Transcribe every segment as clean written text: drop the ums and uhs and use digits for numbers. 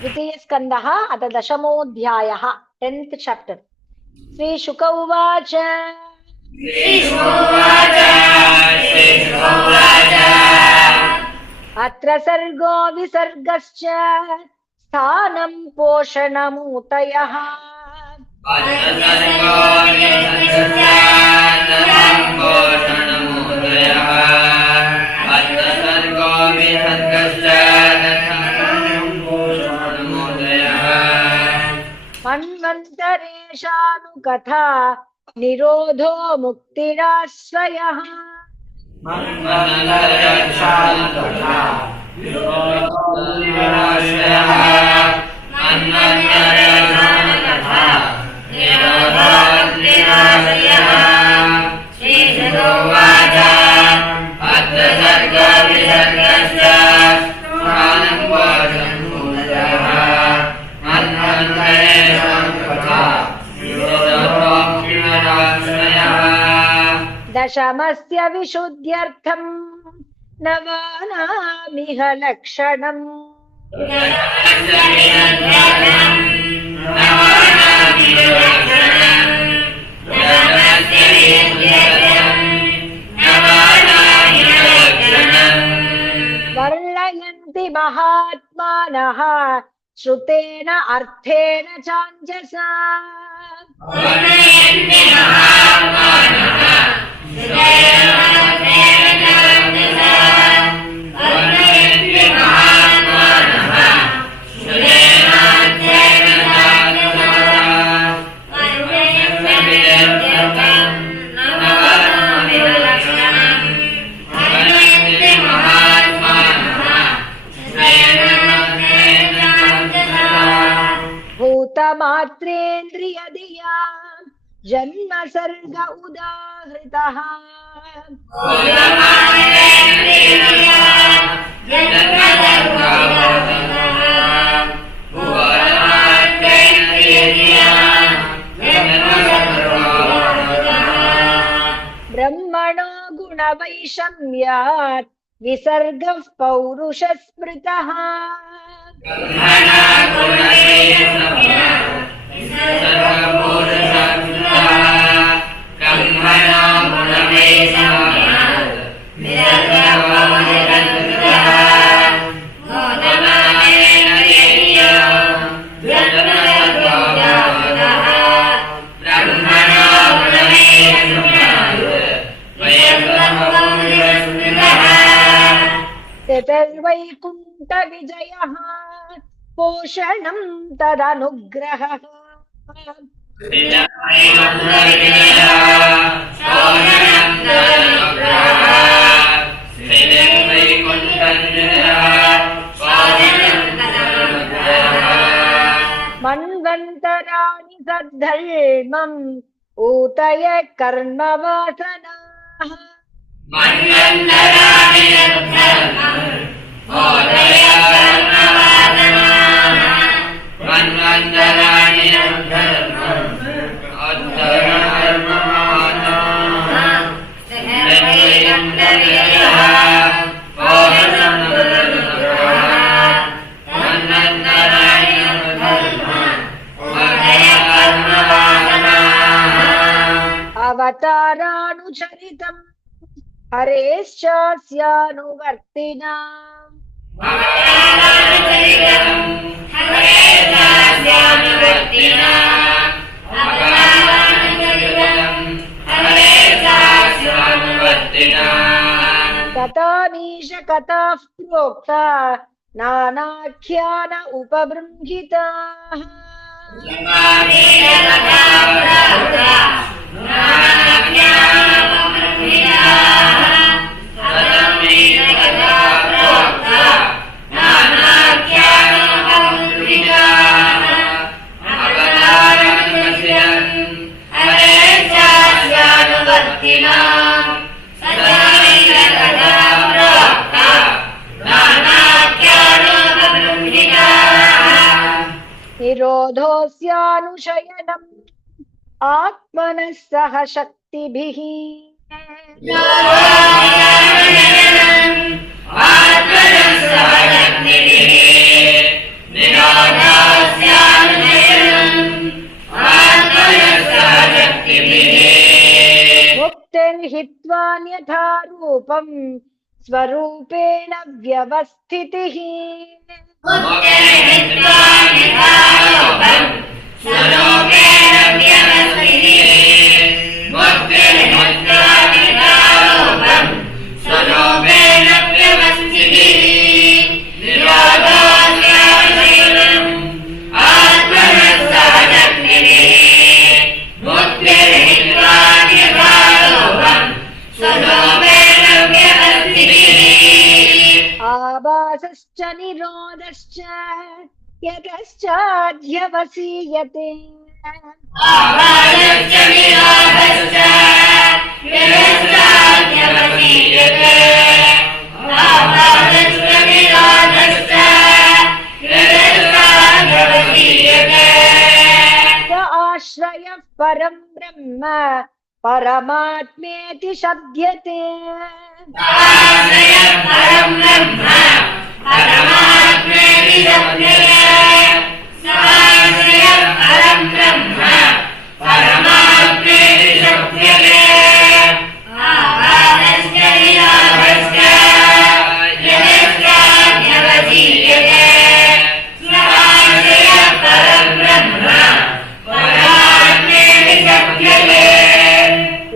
द्वितीयस्कन्धः अथ दशमोऽध्यायः 10th chapter. श्रीशुक उवाच अत्र सर्गो विसर्गश्च स्थानं पोषणमूतयः मन्वन्तरेषानुकथा निरोधो मुक्तिराश्रयः दशमस्य विशुद्ध्यर्थं नवानामिह लक्षणम् वर्णयन्ति महात्मानः श्रुतेन अर्थेन चाञ्जसा भूतमात्रेन्द्रियधिया जन्म सर्ग उदाहृतः ब्रह्मणो गुणवैषम्यात् विसर्गः पौरुषस्मृतः तैर्वैकुण्ठ विजयः पोषणं तदनुग्रहः मन्वन्तराणि सद्धर्मम् ऊतय कर्मवासनाः अवतारानुचरितम् हरेश्चास्यानुवर्तिनाम् तथामीश कथाः प्रोक्ता नानाख्यान उपबृंहिताः निरोधोऽस्यानुशयनम् आत्मनः सह शक्तिभिः आत्मनः सह शक्तिभिः स्वरूपेण व्यवस्थितिः आभासश्च निरोधश्च यतश्चाध्यवसीयते स आश्रयः परं ब्रह्म परमात्मेति शब्द्यते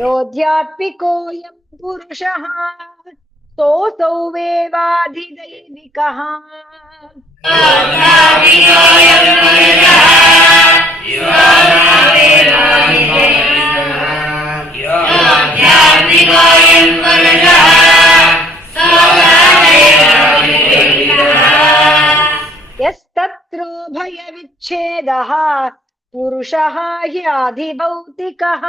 योऽध्यात्मिकोऽयं पुरुषः सोऽसौ वेवाधिदैविकः यस्तत्रो भयविच्छेदः पुरुषः ह्याधिभौतिकः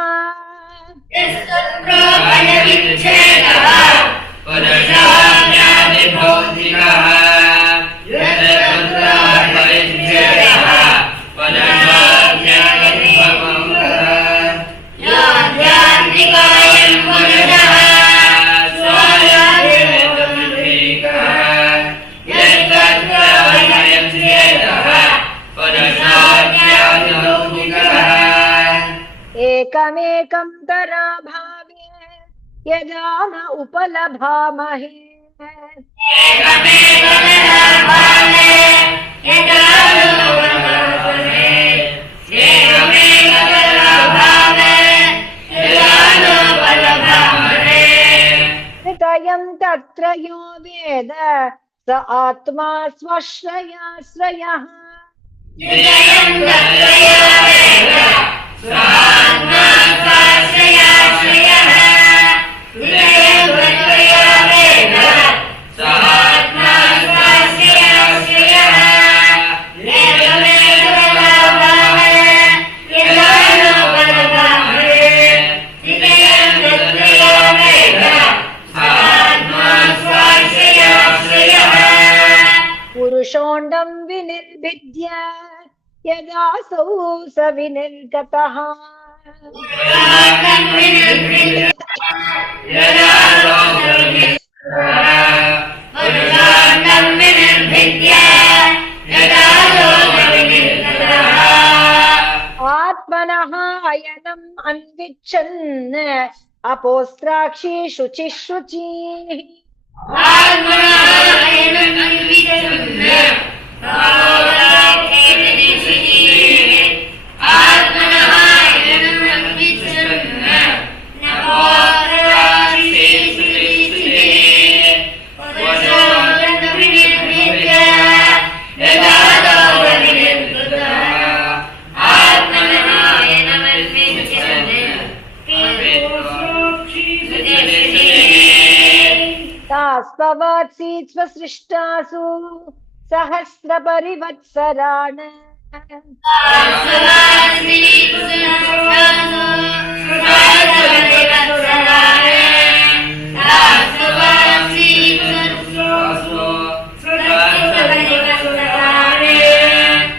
एकमेकं तराभावे यदा न उपलभामहे नितयं तत्र यो वेद स आत्मा स्वश्रयाश्रयः पुरुषोऽण्डं विनिर्भिद्य यदासौ स विनिर्गतः आत्मनः अयनम् अन्विच्छन् अपोस्त्राक्षी शुचिः शुचिः तास्त्ववात्सि स्वसृष्टासु सहस्रपरिवत्सरान्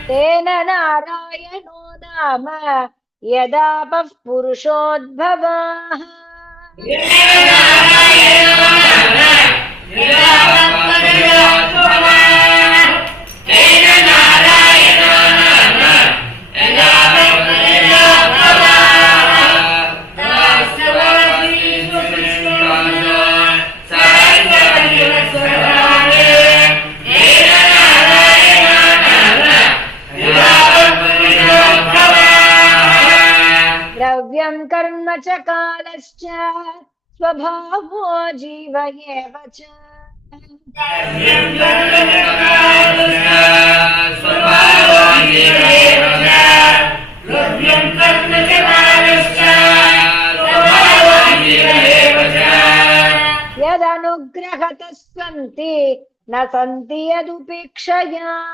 तेन नारायणो नाम यदापः पुरुषोद्भवः च कालश्च स्वभावो जीव एव च। यदनुग्रहतः सन्ति न सन्ति यदुपेक्षया।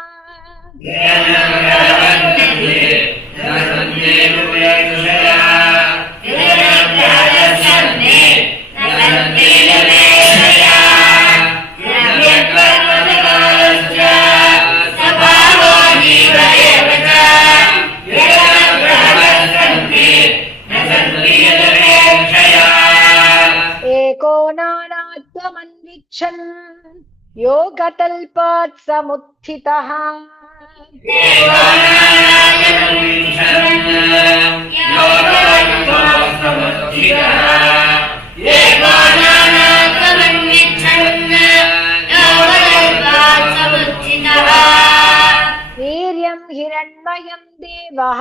एको नानात्वमन्विच्छन् योगतल्पात् समुत्थितः। वीर्यं हिरण्मयं देवः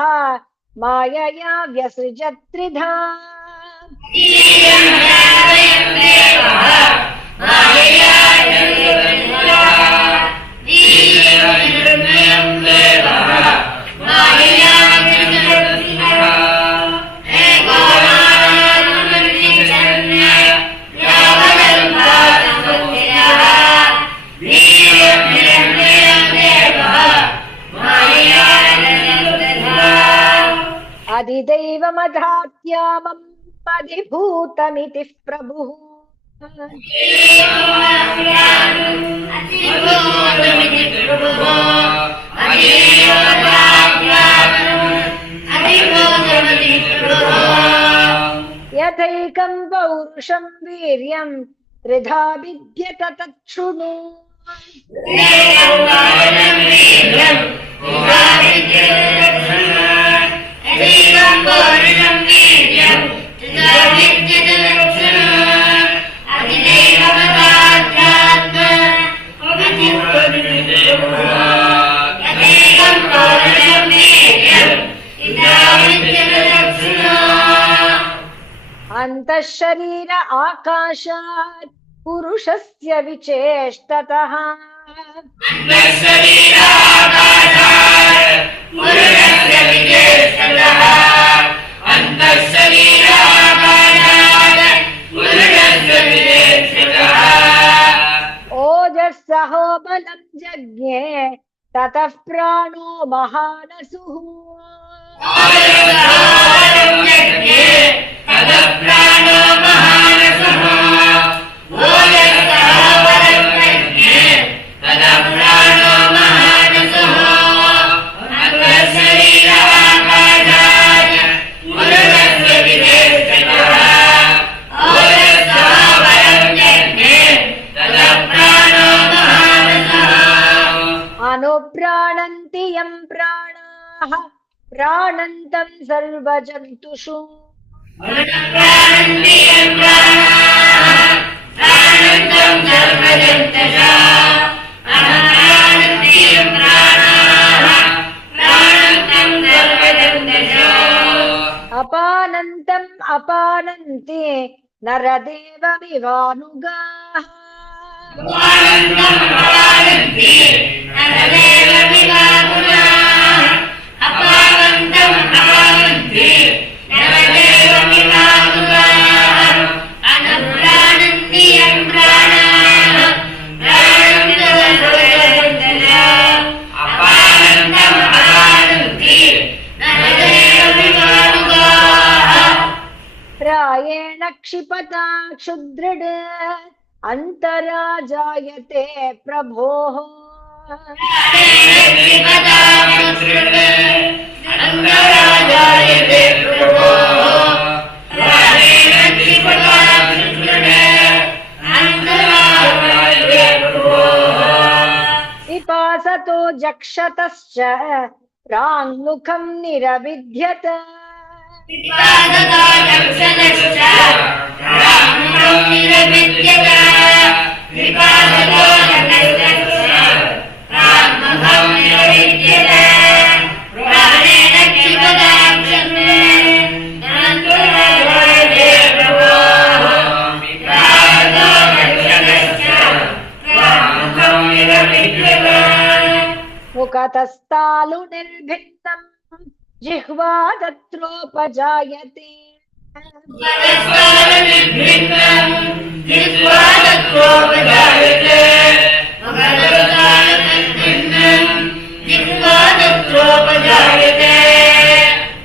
मायया व्यसृजत् त्रिधा। अधिदैवमधात्यामम् अधिभूतमिति प्रभुः। यथैकं पौरुषं वीर्यं त्रिधा विद्यत तच्छृणु। अंतःशरीर आकाशात् पुरुषस्य विचेष्टतः। ओजस्सहो बलं जज्ञे ततः प्राणो महानसुः। अनुप्राणन्ति यं प्राणाः प्राणन्तं सर्वजन्तुषु। अपानन्तम् अपानन्ति नरदेवमिवानुगाः। प्रायेण क्षिपता क्षुद्रड अंतरा जायते प्रभोः। विपासतो जक्षतश्च प्राङ्मुखं निरविध्यत। मुखतस्तालु निर्भिन्नम् जिह्वा तत्रोपजायते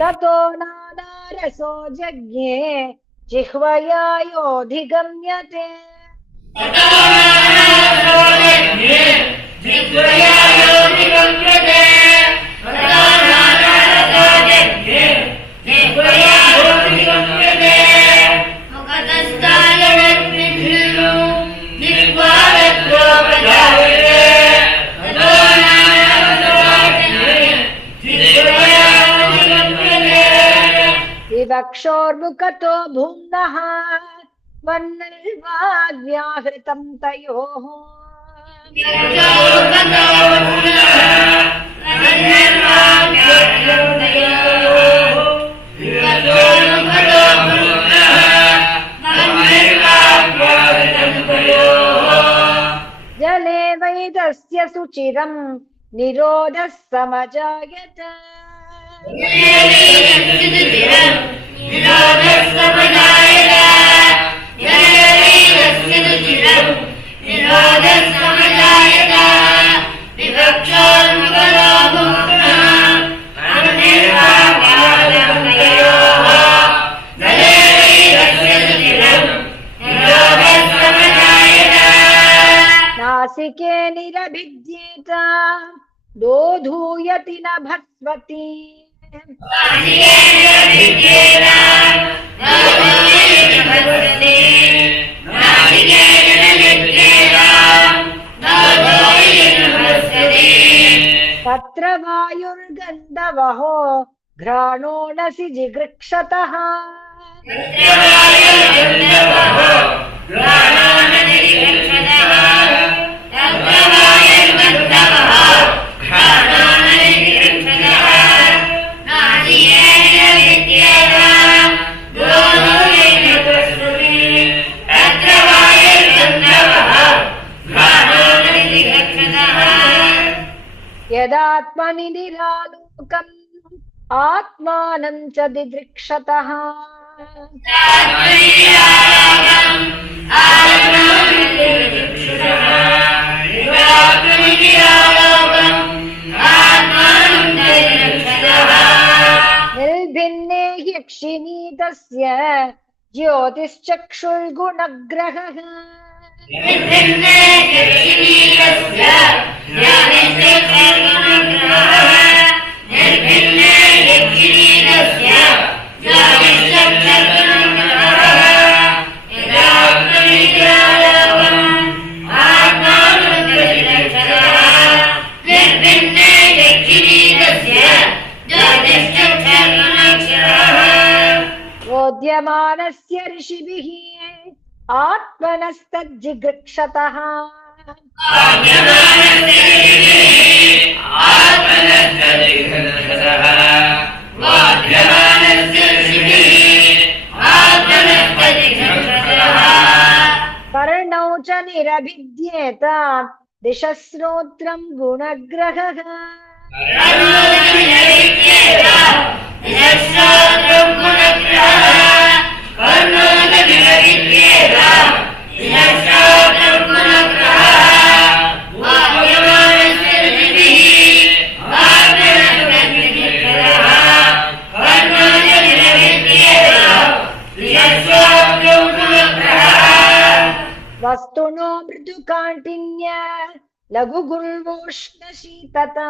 ततो नानारसो जज्ञे जिह्वया योऽधिगम्यते विवक्षोर्मुखतो भुम्नः वह्निर्वाग्व्याहृतं तयोः जले वैदस्य सुचिरं निरोधः समजायत नासिके निरभिद्येत दोधूयति न भस्वती तत्र वायुर्गन्धवहो घ्राणोऽनसि जिगृक्षतः यदात्मनि निरालोकम् आत्मानं च दिदृक्षतः निर्भिन्ने यक्षिणी तस्य ज्योतिश्चक्षुर्गुणग्रहः बोध्यमानस्य ऋषिभिः आत्मनस्तज्जिगृक्षतः कर्णौ च निरभिद्येत दिशश्रोत्रं गुणग्रहः वस्तुनो मृदुकाठिन्य लघुगुल्वोष्णशीतता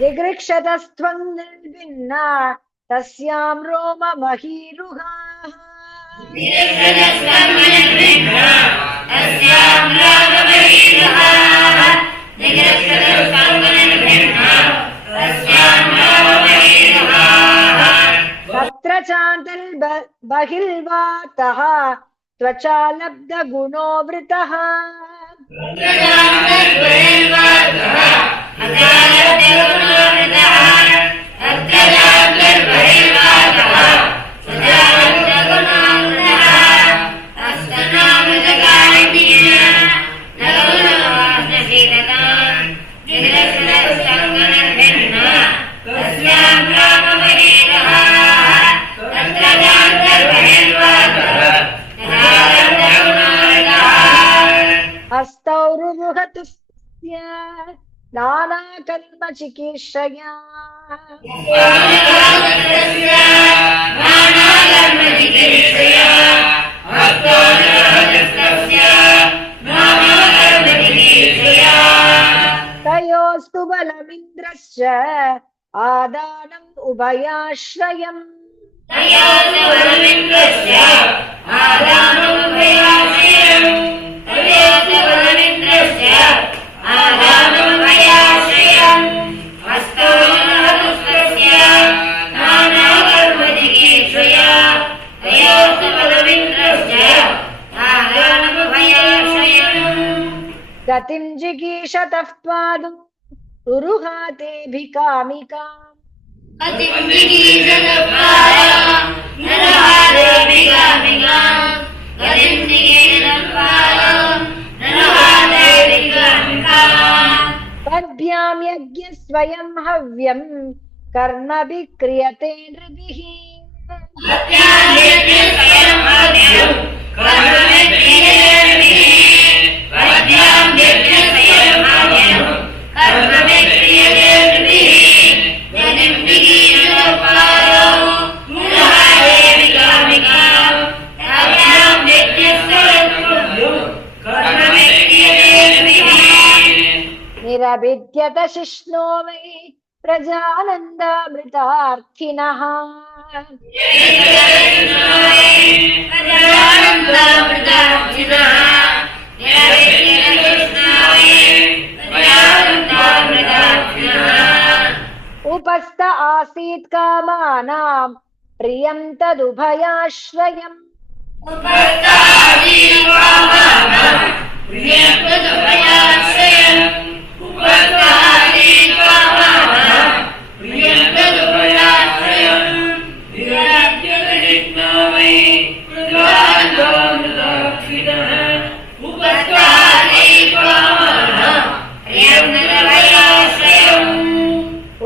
जिगृक्षतस्त्वं निर्भिन्ना तस्यां रोममहीरुहाः तत्र चान्तर्बहिर्वातः त्वचा लब्धगुणो वृतः तस्य नानाकर्मचिकीर्षया तयोस्तु बलमिन्द्रश्च आदानम् उभयाश्रयम् गतिं जिगीषतः पादुं रुरुहातेऽभिकामिकाम् पद्भ्यां यज्ञ स्वयं हव्यं कर्मभिः क्रियते नृभिः निरभिद्यत शिष्णो वै प्रजानन्दामृतार्थिनः उपस्थ आसीत् कामानां प्रियं तदुभयाश्रयम्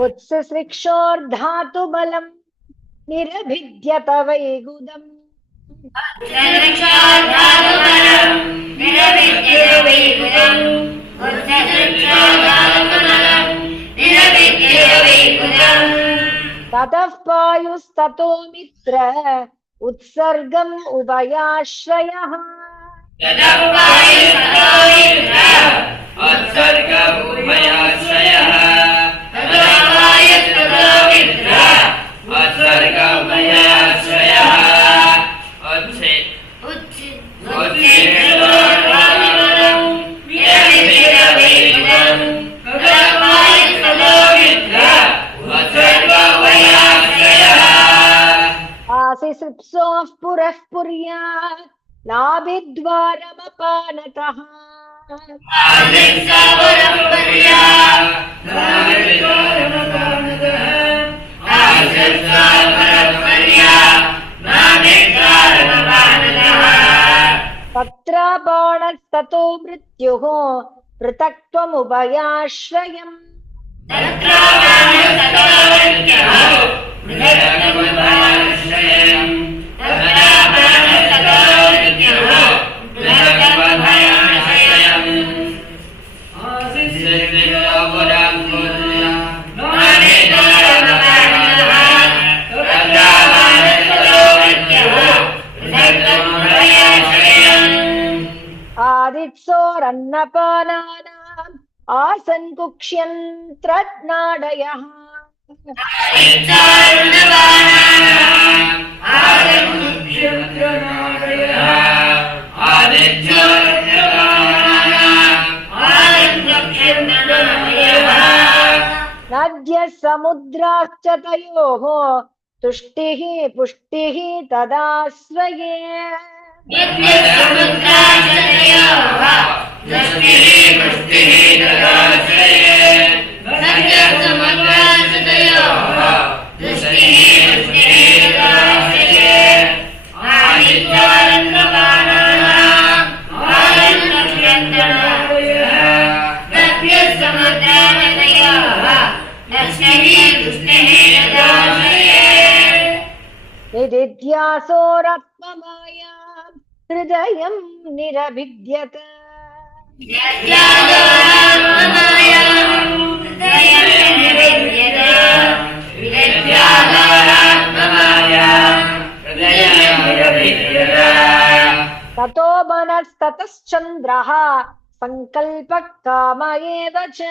उत्सृक्षोर्धातु बलम् निरभिद्यत वैगुदम् ततः पायुस्ततो मित्र उत्सर्गम् उभयाश्रयः आसिसृप्सोः पुरः पुर्यात् नाभिद्वारमपानतः तत्राबाणस्ततो मृत्युः पृथक्त्वमुभयाश्रयम् आदित्सोरन्नपानानाम् आसन् कुक्ष्यन्त्रनाडयः नद्यः समुद्राश्च तयोः तुष्टिः पुष्टिः तदाश्रये निदिध्यासोरत्ममाया हृदयं निरभिद्यत ततो मनस्ततश्चन्द्रः संकल्पः काम एव च